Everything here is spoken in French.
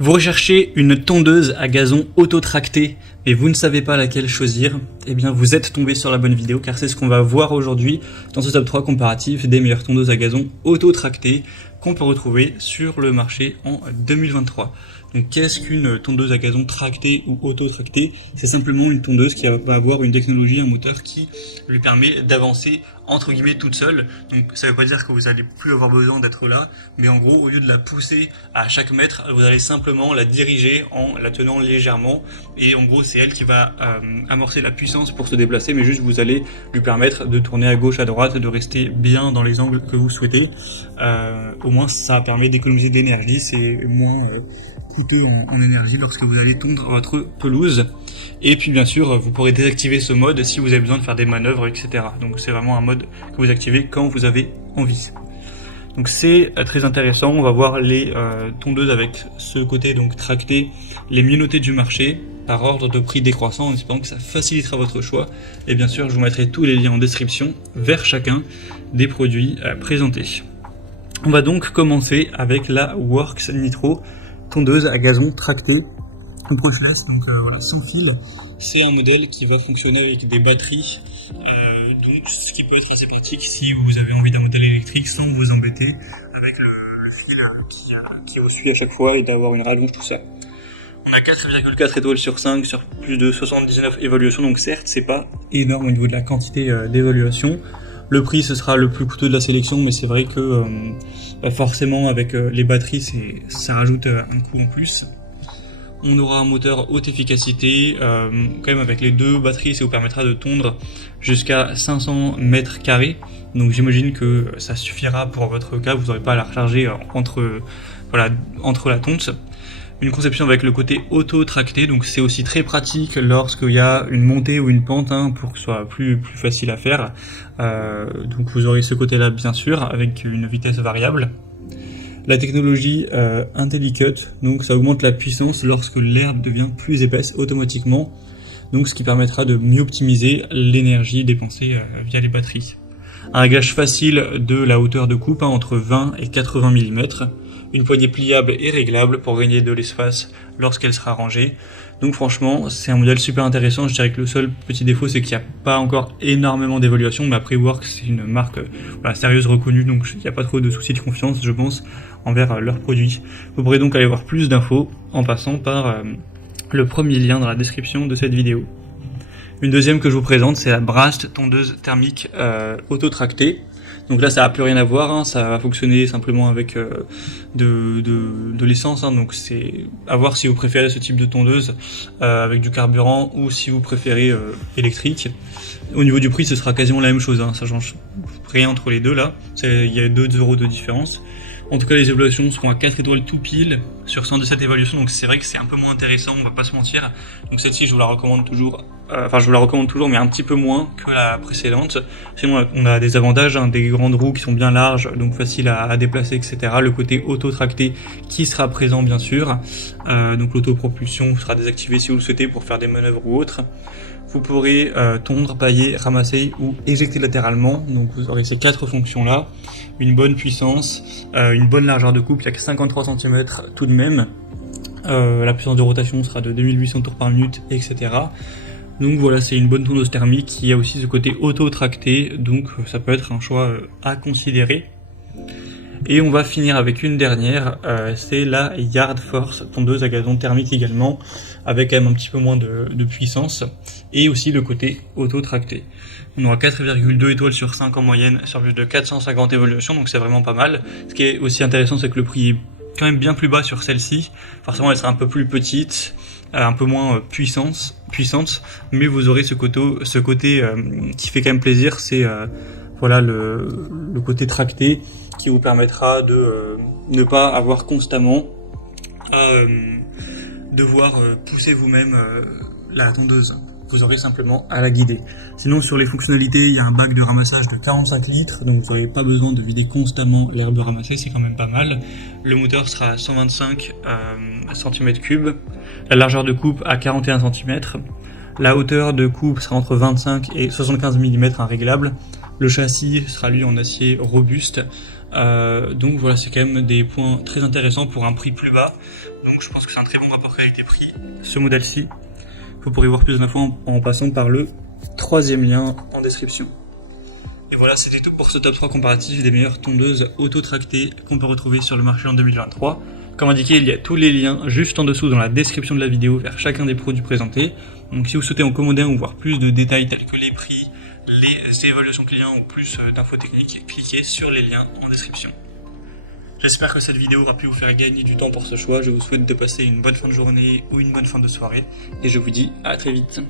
Vous recherchez une tondeuse à gazon auto-tractée, mais vous ne savez pas laquelle choisir, eh bien vous êtes tombé sur la bonne vidéo car c'est ce qu'on va voir aujourd'hui dans ce top 3 comparatif des meilleures tondeuses à gazon auto-tractée qu'on peut retrouver sur le marché en 2023. Donc qu'est-ce qu'une tondeuse à gazon tractée ou auto-tractée? C'est simplement une tondeuse qui va avoir une technologie, un moteur qui lui permet d'avancer entre guillemets toute seule. Donc ça veut pas dire que vous allez plus avoir besoin d'être là, mais en gros au lieu de la pousser à chaque mètre, vous allez simplement la diriger en la tenant légèrement et en gros c'est elle qui va amorcer la puissance pour se déplacer, mais juste vous allez lui permettre de tourner à gauche, à droite, de rester bien dans les angles que vous souhaitez. Au moins ça permet d'économiser de l'énergie, c'est moins coûteux en énergie lorsque vous allez tondre votre pelouse. Et puis bien sûr vous pourrez désactiver ce mode si vous avez besoin de faire des manœuvres, etc. Donc c'est vraiment un mode que vous activez quand vous avez envie. Donc c'est très intéressant, on va voir les tondeuses avec ce côté donc tracté, les mieux notées du marché par ordre de prix décroissant, en espérant que ça facilitera votre choix. Et bien sûr je vous mettrai tous les liens en description vers chacun des produits présentés. On va donc commencer avec la Works Nitro, tondeuse à gazon tractée en brushless, donc voilà, sans fil. C'est un modèle qui va fonctionner avec des batteries, donc ce qui peut être assez pratique si vous avez envie d'un modèle électrique sans vous embêter avec le fil qui vous suit à chaque fois et d'avoir une rallonge, tout ça. On a 4,4 étoiles sur 5 sur plus de 79 évaluations, donc certes c'est pas énorme au niveau de la quantité d'évaluation. Le prix ce sera le plus coûteux de la sélection, mais c'est vrai que forcément avec les batteries ça rajoute un coût en plus. On aura un moteur haute efficacité, quand même avec les deux batteries ça vous permettra de tondre jusqu'à 500 mètres carrés. Donc j'imagine que ça suffira pour votre cas, vous n'aurez pas à la recharger entre la tonte. Une conception avec le côté auto-tracté, donc c'est aussi très pratique lorsqu'il y a une montée ou une pente, pour que ce soit plus facile à faire. Donc vous aurez ce côté-là bien sûr, avec une vitesse variable. La technologie IntelliCut, donc ça augmente la puissance lorsque l'herbe devient plus épaisse automatiquement, donc ce qui permettra de mieux optimiser l'énergie dépensée via les batteries. Un réglage facile de la hauteur de coupe, entre 20 et 80 mm, une poignée pliable et réglable pour gagner de l'espace lorsqu'elle sera rangée. Donc franchement c'est un modèle super intéressant. Je dirais que le seul petit défaut c'est qu'il n'y a pas encore énormément d'évaluation, mais après Works c'est une marque sérieuse, reconnue, donc il n'y a pas trop de soucis de confiance je pense envers leurs produits. Vous pourrez donc aller voir plus d'infos en passant par le premier lien dans la description de cette vidéo. Une deuxième que je vous présente, c'est la Brast tondeuse thermique auto-tractée. Donc là ça n'a plus rien à voir, ça va fonctionner simplement avec de l'essence, donc c'est à voir si vous préférez ce type de tondeuse avec du carburant ou si vous préférez électrique. Au niveau du prix ce sera quasiment la même chose, ça change rien entre les deux là, il y a 2 € de différence. En tout cas les évaluations seront à 4 étoiles tout pile sur 117 évaluations, donc c'est vrai que c'est un peu moins intéressant, on va pas se mentir. Donc celle-ci je vous la recommande toujours, mais un petit peu moins que la précédente. Sinon on a des avantages, des grandes roues qui sont bien larges, donc faciles à déplacer, etc. Le côté auto-tracté qui sera présent bien sûr, donc l'autopropulsion sera désactivée si vous le souhaitez pour faire des manœuvres ou autres. Vous pourrez tondre, pailler, ramasser ou éjecter latéralement, donc vous aurez ces 4 fonctions là. Une bonne puissance, une bonne largeur de coupe, il n'y a que 53 cm tout de même. La puissance de rotation sera de 2800 tours par minute, etc. Donc voilà, c'est une bonne tondeuse thermique qui a aussi ce côté auto-tracté, donc ça peut être un choix à considérer. Et on va finir avec une dernière, c'est la Yard Force, tondeuse à gazon thermique également, avec quand même un petit peu moins de puissance, et aussi le côté auto-tracté. On aura 4,2 étoiles sur 5 en moyenne sur plus de 450 évaluations, donc c'est vraiment pas mal. Ce qui est aussi intéressant, c'est que le prix est quand même bien plus bas sur celle-ci. Forcément elle sera un peu plus petite, un peu moins puissante, mais vous aurez ce côté qui fait quand même plaisir, c'est le côté tracté qui vous permettra de ne pas avoir constamment à devoir pousser vous-même la tondeuse. Vous aurez simplement à la guider. Sinon sur les fonctionnalités, il y a un bac de ramassage de 45 litres, donc vous n'aurez pas besoin de vider constamment l'herbe ramassée, c'est quand même pas mal. Le moteur sera à 125 cm3, la largeur de coupe à 41 cm, la hauteur de coupe sera entre 25 et 75 mm réglable. Le châssis sera lui en acier robuste, donc voilà, c'est quand même des points très intéressants pour un prix plus bas. donc je pense que c'est un très bon rapport qualité-prix. Ce modèle-ci, vous pourrez voir plus d'infos en passant par le troisième lien en description. Et voilà, c'était tout pour ce top 3 comparatif des meilleures tondeuses auto-tractées qu'on peut retrouver sur le marché en 2023. Comme indiqué, il y a tous les liens juste en dessous dans la description de la vidéo vers chacun des produits présentés. Donc si vous souhaitez en commander un ou voir plus de détails tels que les prix, les évaluations clients ou plus d'infos techniques, cliquez sur les liens en description. J'espère que cette vidéo aura pu vous faire gagner du temps pour ce choix. Je vous souhaite de passer une bonne fin de journée ou une bonne fin de soirée. Et je vous dis à très vite.